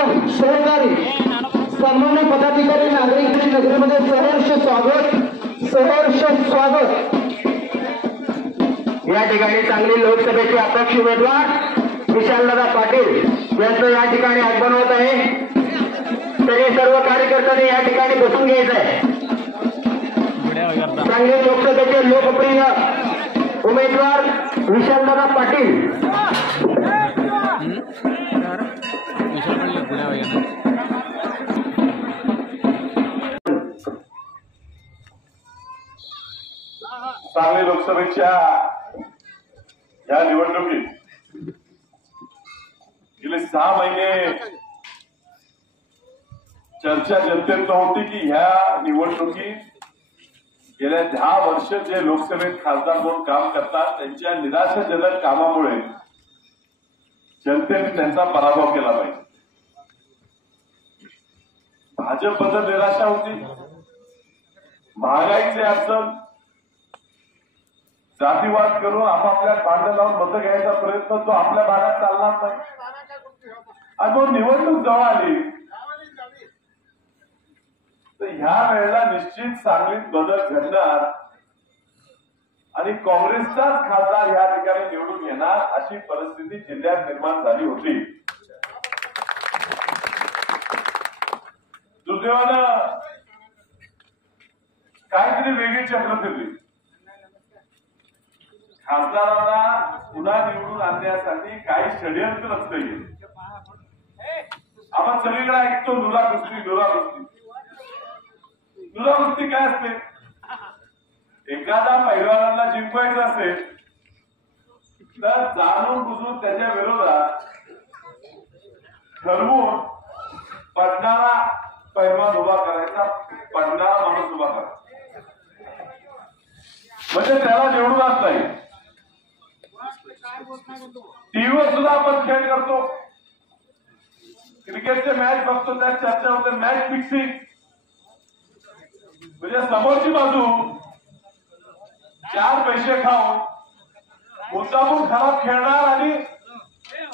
सहकारी सन्मान्य पदाधिकारी नागरिकांची नगरीमध्ये सहर्ष स्वागत। या ठिकाणी सांगली लोकसभेचे अपक्ष उमेदवार विशालदादा पाटील यांचं या ठिकाणी आगमन होत आहे। तरी सर्व कार्यकर्त्यांनी या ठिकाणी बसून घ्यायचं आहे। सांगली लोकसभेचे लोकप्रिय उमेदवार विशालदादा पाटील सांगली लोकसभेच्या या निवडणुकीत गेले 6 महिने चर्चा जनतेत होती की ह्या निवडणुकीत गेल्या 10 वर्ष जे लोकसभेत खासदार म्हणून काम करतात त्यांच्या निराशाजनक कामामुळे जनतेने त्यांचा पराभव केला पाहिजे। भाजपबद्दल निराशा होती, महागाईचे अडचण, जातीवाद करून आपापल्या भांडण लावून मतं घ्यायचा प्रयत्न तो आपल्या भागात चालणार नाही। आणि मग निवडणूक जवळ आली तर ह्या वेळेला निश्चित सांगलीत बदल घडणार आणि काँग्रेसचाच खासदार ह्या ठिकाणी निवडून येणार अशी परिस्थिती जिल्ह्यात निर्माण झाली होती। दुर्दैवानं काहीतरी वेगळी चक्र फिरली। खासदारांना पुन्हा निवडून आणण्यासाठी काही षडयंत्र रचले गेले। आपण सगळीकडे ऐकतो नुरा कुस्ती नुरा कुस्ती। नुरा कुस्ती काय असते? एखादा पैलवानाला जिंकवायचं असेल तर जाणून बुजून त्याच्या विरोधात ठरवून पडणारा पैलवान उभा करायचा, पडणारा माणूस उभा करायचा, म्हणजे त्याला निवडून आणता येईल। टीव्हीवर सुद्धा आपण खेळ करतो, क्रिकेटचे मॅच बघतो, त्यात चर्चा होते मॅच फिक्सिंग, म्हणजे समोरची बाजू 4 पैसे खाऊन मुद्दामून खराब खेळणार आणि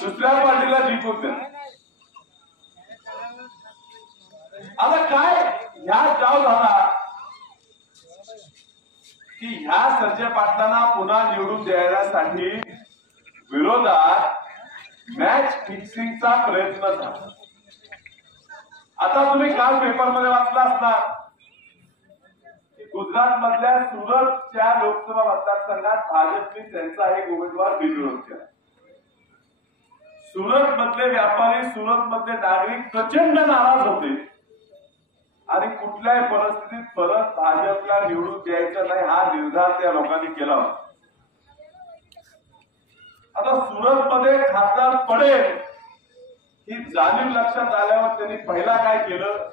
दुसऱ्या पार्टीला जिंकून देणार। आता काय ह्या डाव झाला की ह्या संजय पाटलांना पुन्हा निवडून द्यायसाठी विरोधात मॅच फिक्सिंगचा प्रयत्न झाला। आता तुम्ही काल पेपरमध्ये वाचला असणार गुजरात मधल्या सुरतच्या लोकसभा मतदारसंघात भाजपने त्यांचा एक उमेदवार बिनविरोध केला। सुरत मधले व्यापारी, सुरत मधले नागरिक प्रचंड नाराज होते आणि कुठल्याही परिस्थितीत परत भाजपला निवडून द्यायचं नाही हा निर्धार त्या लोकांनी केला होता। आता सुरत मध्ये खासदार पडेल ही जाणीव लक्षात आल्यावर त्यांनी पहिला काय केलं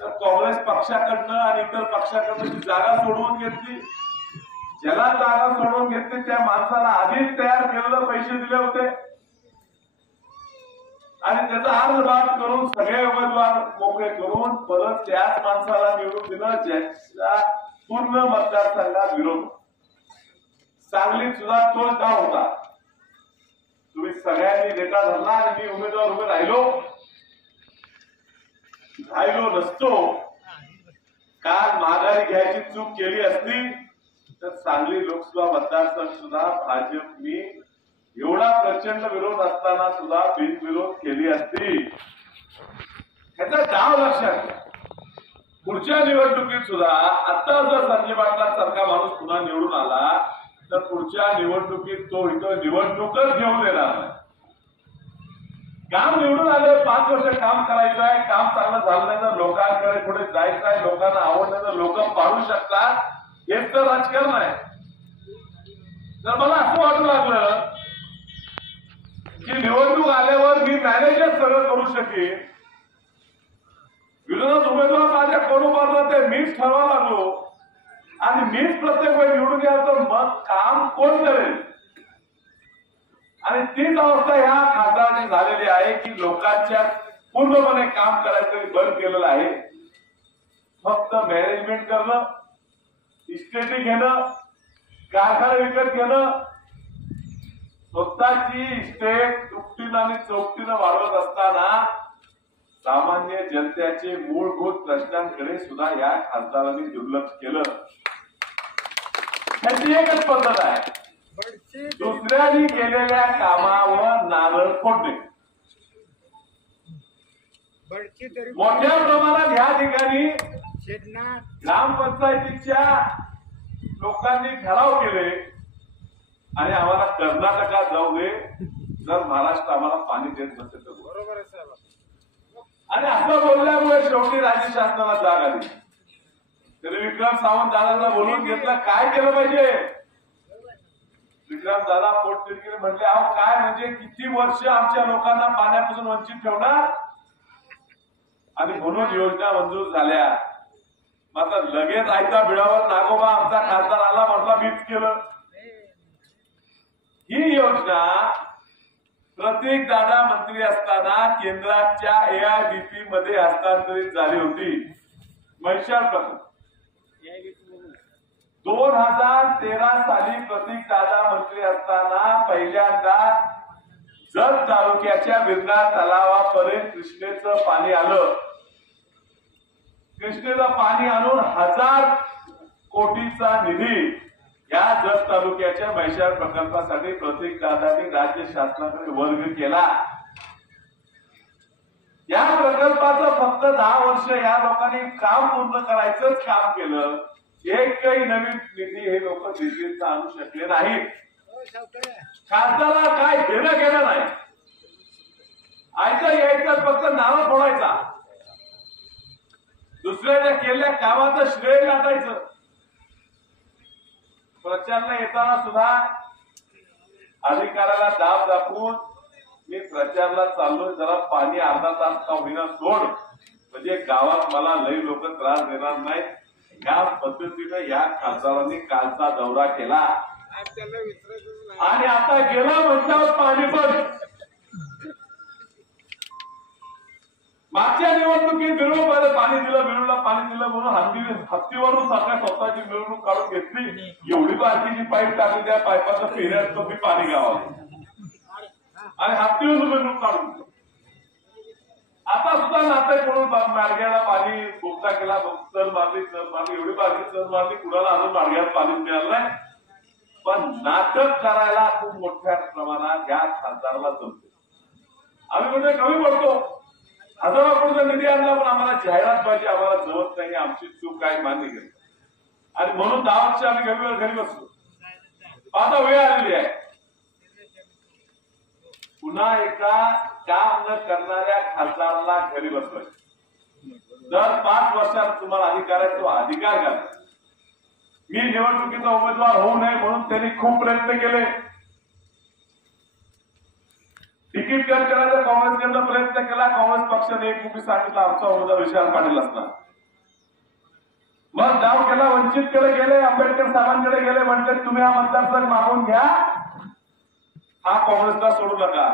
तर काँग्रेस पक्षाकडनं आणि इतर पक्षाकडनं ती जागा सोडवून घेतली। ज्याला जागा सोडवून घेतली त्या माणसाला आधीच तयार केलेलं पैसे दिले होते आणि त्याचा अर्धभाग करून सगळे उमेदवार मोकळे करून परत त्याच माणसाला निवडून दिलं ज्याचा पूर्ण मतदारसंघात विरोध। सांगलीत सुद्धा तोच डाव होता। तुम्ही सगळ्यांनी नेता धरला आणि मी उमेदवार उभे राहिलो नसतो, काल माघारी घ्यायची चूक केली असती तर सांगली लोकसभा मतदारसंघ सुद्धा भाजपने एवढा प्रचंड विरोध असताना सुद्धा बिनविरोध केली असती। ह्याचा डाव लक्षात घ्या। पुढच्या निवडणुकीत सुद्धा आता जर संजय पाटलांसारखा माणूस पुन्हा निवडून आला तर पुढच्या निवडणुकीत तो इथं निवडणूकच घेऊन येणार नाही। काम निवडून आलं 5 वर्ष काम करायचं आहे, काम चांगलं झालं नाही तर लोकांकडे पुढे जायचं आहे, लोकांना आवडलं तर लोक पाडू शकतात, हेच तर राजकारण आहे। तर मला असं वाटू लागलं की निवडणूक आल्यावर मी मॅनेजर सगळं करू शकेन, विरोधात उमेदवार माझ्या कोण उभारलं ते मीच ठरवा लागलो आणि मीच प्रत्येक वेळी निवडून यायला तर मग काम कोण करेल? आणि तीच अवस्था ह्या खासदारांनी झालेली आहे की लोकांच्या पूर्णपणे काम करायचं बंद केलेलं आहे। फक्त मॅनेजमेंट करणं, इस्टेटी घेणं, कारखाने विकत घेणं, स्वतःची इस्टेट दुपटीनं आणि चौपटीनं वाढवत असताना सामान्य जनतेचे मूलभूत प्रश्नांकडे सुद्धा या खासदारांनी दुर्लक्ष केलं. त्याची एकच पद्धत आहे, दुसऱ्यांनी केलेल्या कामावर नारळ फोडणे. मोठ्या प्रमाणात या ठिकाणी ग्रामपंचायतीच्या लोकांनी ठराव केले आणि आम्हाला कर्नाटकात जाऊ दे जर महाराष्ट्र आम्हाला पाणी देत नसेल तर. बरोबर आहे साहेब. आणि असं बोलल्यामुळे शेवटी राज्य शासनाला जाग आली. तरी विक्रम सावंत दादांना बोलून घेतलं. काय केलं पाहिजे? विक्रम दादा पोटतिरकीने म्हटले, अहो काय म्हणजे किती वर्ष आमच्या लोकांना पाण्यापासून वंचित ठेवणार, आणि म्हणून योजना मंजूर झाल्या. मात्र लगेच आयता बिळावर नागोबा आमचा खासदार आला, म्हटला मीच केलं. ही योजना प्रतीक दादा मंत्री असताना केंद्राच्या AIBP मध्ये हस्तांतरित झाली होती. म्हैसाळ प्रकल्प 2013 साली प्रतीक दादा मंत्री असताना पहिल्यांदा जत तालुक्याच्या बिरना तलावापर्यंत कृष्णेचं पाणी आलं. कृष्णेचं पाणी आणून 1000 कोटीचा निधी या जत तालुक्याच्या म्हैसाळ प्रकल्पासाठी प्रतीक दादांनी राज्य शासनाकडे वर्ग केला. या प्रकल्पाचं फक्त 10 वर्ष या लोकांनी काम पूर्ण करायचंच काम केलं. एकही नवीन निधी हे लोक दिल्लीत आणू शकले नाहीत. खासदाराला काय घेणं घेणं नाही. आयचं यायचं फक्त नारळ फोडायचा, दुसऱ्याच्या केलेल्या कामाचं श्रेय लाटायचं. प्रचारला येताना सुद्धा अधिकाऱ्याला दाब दाखवून मी प्रचारला चाललोय, जरा पाणी अर्धा तास का होईना सोड, म्हणजे गावात मला लई लोक त्रास देणार नाहीत. या पद्धतीने या खासदारांनी कालचा दौरा केला आणि आता गेला म्हणल्यावर पाणी पण. मागच्या निवडणुकीत बिरुळमध्ये पाणी दिलं, बिरुळला पाणी दिलं म्हणून हत्तीवरून सगळ्या स्वतःची मिरवणूक काढून घेतली. एवढी बारकीची पाईप टाकली, त्या पाईपाचं फेऱ्यात तो पाणी गावात आणि हत्तीवरून मिरवणूक काढून. आता सुद्धा नाते म्हणून मार्ग्याला पाणी बोगदा केला, चल मारली एवढी बारकी चल मारली, कुणाला अजून मार्ग्यात पाणी मिळालं नाही. पण नाटक करायला खूप मोठ्या प्रमाणात या खासदाराला जमते. आम्ही म्हणजे कमी पडतो, हजारो कोटीचा निधी आणला पण आम्हाला जाहिरात पाहिजे, आम्हाला जमत नाही, आमची चूक काय मान्य केली आणि म्हणून 10 वर्ष आम्ही घरी बसलो. आता वेळ आलेली आहे पुन्हा एका काम न करणाऱ्या खासदाराला घरी बसवायचं. दर 5 वर्षात तुम्हाला अधिकार आहे, तो अधिकार करा. मी निवडणुकीचा उमेदवार होऊ नये म्हणून त्यांनी खूप प्रयत्न केले. तिकीट कट करायचा काँग्रेसकडनं प्रयत्न केला. काँग्रेस पक्षाने एकमुखी सांगितलं आमचा उमेदवार विशाल पाटील असणार. मग डाव केला, वंचितकडे गेले, आंबेडकर साहेबांकडे गेले, म्हटले तुम्ही हा मतदारसंघ मागून घ्या, हा काँग्रेसला सोडू नका.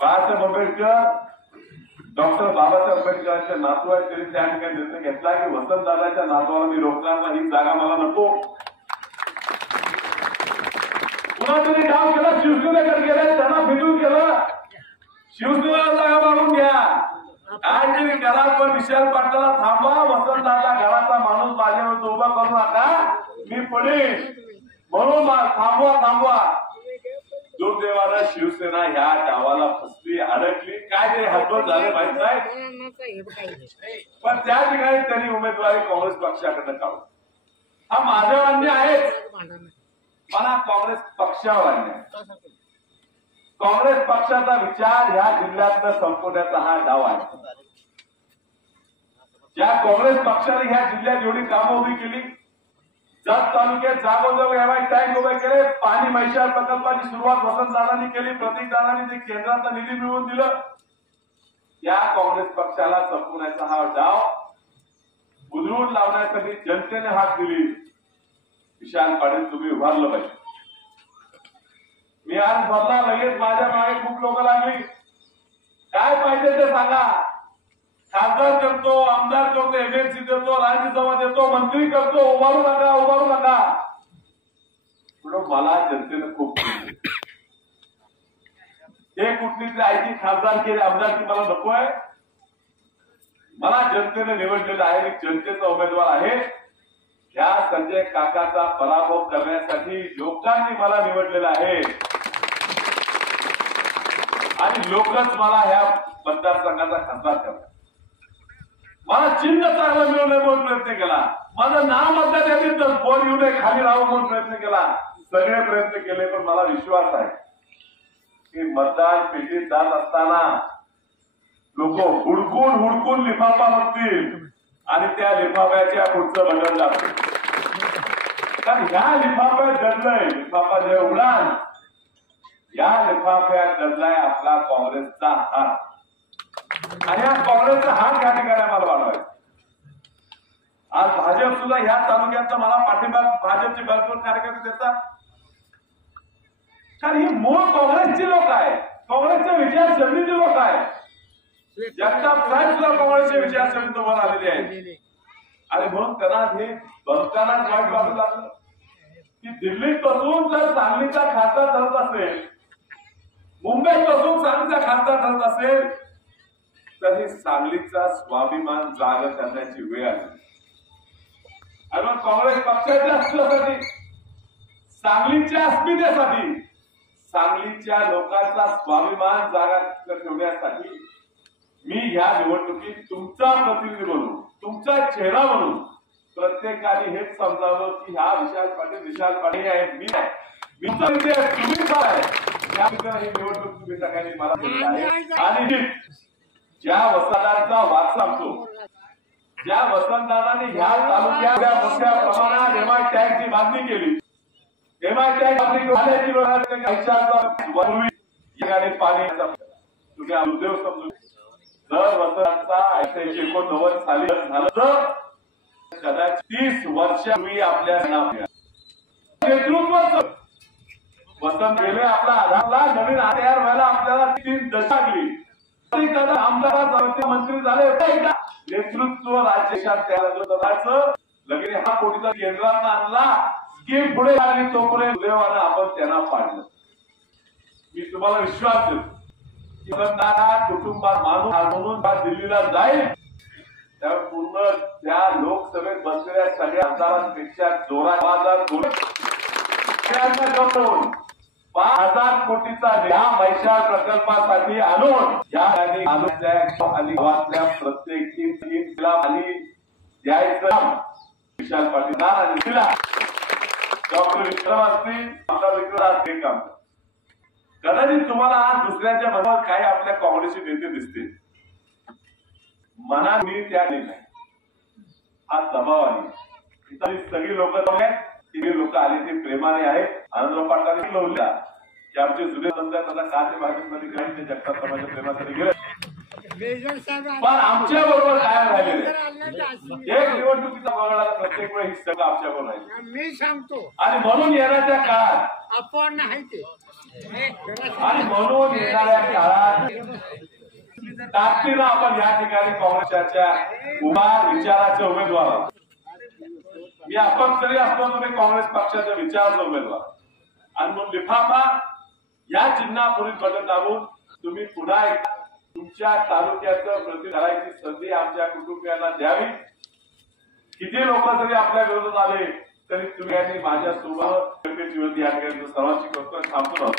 बाळासाहेब आंबेडकर डॉक्टर बाबासाहेब आंबेडकरांचे नातू आहेत, तरी त्या ठिकाणी निर्णय घेतला की वसंतदादाच्या नातवाला मी रोखणार नाही, ही जागा मला नको. पुन्हा त्यांनी डाव केला, शिवसेनेकडे गेले, त्यांना फिरून केलं, शिवसेनेला जागा मागून घ्या, काहीतरी करा पण विशाल पाटलाला थांबवा, वसंतदादा घराचा माणूस माझ्यावर उभा करू नका, मी पडेन म्हणून थांबवा. दुर्दैवानं शिवसेना ह्या डावाला फसली, अडकली. काय ते हतबल झाले माहित नाही, पण त्या ठिकाणी त्यांनी उमेदवारी काँग्रेस पक्षाकडनं काढून. हा माझा अन्याय आहे, मला काँग्रेस पक्षावर अन्याय. काँग्रेस पक्षाचा विचार ह्या जिल्ह्यातनं संपवण्याचा हा डाव आहे. ज्या काँग्रेस पक्षाने ह्या जिल्ह्यात एवढी कामं उभी केली, जत तालुक्यात जागोजाग टँक उभे केले, पाणी म्हैसाळ प्रकल्पाची सुरुवात वसंतदादांनी केली, प्रतीकदादांनी ते केंद्राचा निधी मिळवून दिलं. या काँग्रेस पक्षाला संपवण्याचा हा डाव उधळून लावण्यासाठी जनतेने हात दिली. विशाल पाटील तुम्ही उभारलं पाहिजे. मी आज भरला, लगेच माझ्या मागे खूप लोक लागली. काय पाहिजे ते सांगा, खासदार करतो, आमदार करतो, एमएलसी देतो, राज्यसभा देतो, मंत्री करतो, उभारू नका. म्हणून मला जनतेनं खूप हे कुठली तरी आयटी खासदार केले आमदारकी मला नको आहे. मला जनतेने निवडलेला आहे, जनतेचा उमेदवार आहे. या संजय काकाचा पराभव करण्यासाठी लोकांनी मला निवडलेला आहे आणि लोकच मला ह्या मतदारसंघाचा खासदार करतात. मला चिन्ह चांगलं मिळू नये म्हणून प्रयत्न केला. माझं नाव मतदार यादीत बोर येऊ नये, खाली राहू म्हणून प्रयत्न केला. सगळे प्रयत्न केले, पण मला विश्वास आहे की मतदान पेटीत जात असताना लोक हुडकून हुडकून लिफाफा बघतील आणि त्या लिफाफ्याच्या पुढचं बटन दाबतील. कारण ह्या लिफाफ्यात दडलंय, लिफाफा जे उघडाल या लिफाफ्यात दडलाय आपला काँग्रेसचा हात आणि हा काँग्रेसचा हात या ठिकाणी आम्हाला वाढवायचा. आज भाजप सुद्धा ह्या तालुक्याचा मला पाठिंबा भाजपचे भरपूर कार्यकर्ते देतात. कारण ही मूळ काँग्रेसची लोक आहे, काँग्रेसच्या विचारसरणीची लोक आहे. जगताप साहेब सुद्धा काँग्रेसच्या विचारसरणीत वर आलेले आहेत आणि म्हणून त्यांना हे बघतानाच वाईट वाटू लागलं की दिल्लीत पासून जर सांगलीचा खासदार ठरत असेल, मुंबईत पासून सांगलीचा खासदार ठरत असेल, तर हे सांगलीचा स्वाभिमान जागा करण्याची वेळ आली. आणि मग काँग्रेस पक्षाच्या अस्तित्वासाठी, सांगलीच्या अस्मितेसाठी, सांगलीच्या लोकांचा स्वाभिमान जागा ठेवण्यासाठी मी ह्या निवडणुकीत तुमचा प्रतिनिधी म्हणून, तुमचा चेहरा म्हणून प्रत्येकाने हेच समजावं की ह्या विशाल पाटील आहे, मी आहे, तुम्ही काय या ही निवडणूक तुम्ही सगळ्यांनी मला बोलली आहे. आणि ज्या वसंतदारांचा वाद सांगतो, ज्या वसंतदारांनी ह्या तालुक्यात मोठ्या प्रमाणात एमआय टँकची बांधणी केली, एमआय टँक पाणी तुम्ही उद्योग समजू. जर वसंतचा 1989 साली झालं तर कदाचित 30 वर्षापूर्वी आपल्या नेतृत्वाचं वसंत गेले आपला आधारला नवीन तयार व्हायला आपल्याला 3 दशक लागली. आमदार मंत्री झाले, नेतृत्व राज्यात तयार लगेच हा कोटीचा केंद्रात आणला स्कीम पुढे आली, तोपर्यंत देवानं आपण त्यांना पाडलं. मी तुम्हाला विश्वास देतो कुटुंबात माणूस म्हणून दिल्लीला जाईल त्या पूर्ण त्या लोकसभेत बसलेल्या सगळ्या आमदारांपेक्षा जोरात 5,000 कोटीचा या मैशाळ प्रकल्पासाठी आणून या गावातल्या प्रत्येक आणि द्यायचं विशाल पाटील आणि तिला डॉक्टर विक्रम असतील, आमदार विक्रम असतील काम. कदाचित तुम्हाला आज दुसऱ्याच्या मनावर काय आपल्या काँग्रेसचे नेते दिसतील, मनात मी त्या नाही, आज दबाव आली. सगळी लोक लोक आली ते प्रेमाने आहेत. आनंदराव पाटलांनी लावल्या की आमचे जुने बंधू आता का ते भाजपमध्ये गेले, ते जगताप समाजाच्या प्रेमासाठी गेले, पण आमच्या बरोबर काय राहिलेले एक निवडणुकीचा वगळा प्रत्येक वेळी ही सगळं आमच्या बरोबर राहिले. मी सांगतो आणि म्हणून येणाऱ्या काळात आपण नाही ते आणि म्हणून येणाऱ्या काळात ताकदीनं आपण या ठिकाणी काँग्रेसच्या उभा विचाराचे उमेदवार आहोत. मी अपक्ष जरी असलो तुम्ही काँग्रेस पक्षाच्या विचाराचा उमेदवार आणि मग लिफाफा या चिन्हापुढील बटन दाबून तुम्ही पुन्हा एक तुमच्या तालुक्याचं प्रति करायची संधी आमच्या कुटुंबियांना द्यावी. किती लोक जरी आपल्या विरोधात आले तरी तुम्ही माझ्या सोबत या ठिकाणी सर्वांची करतो थांबतो.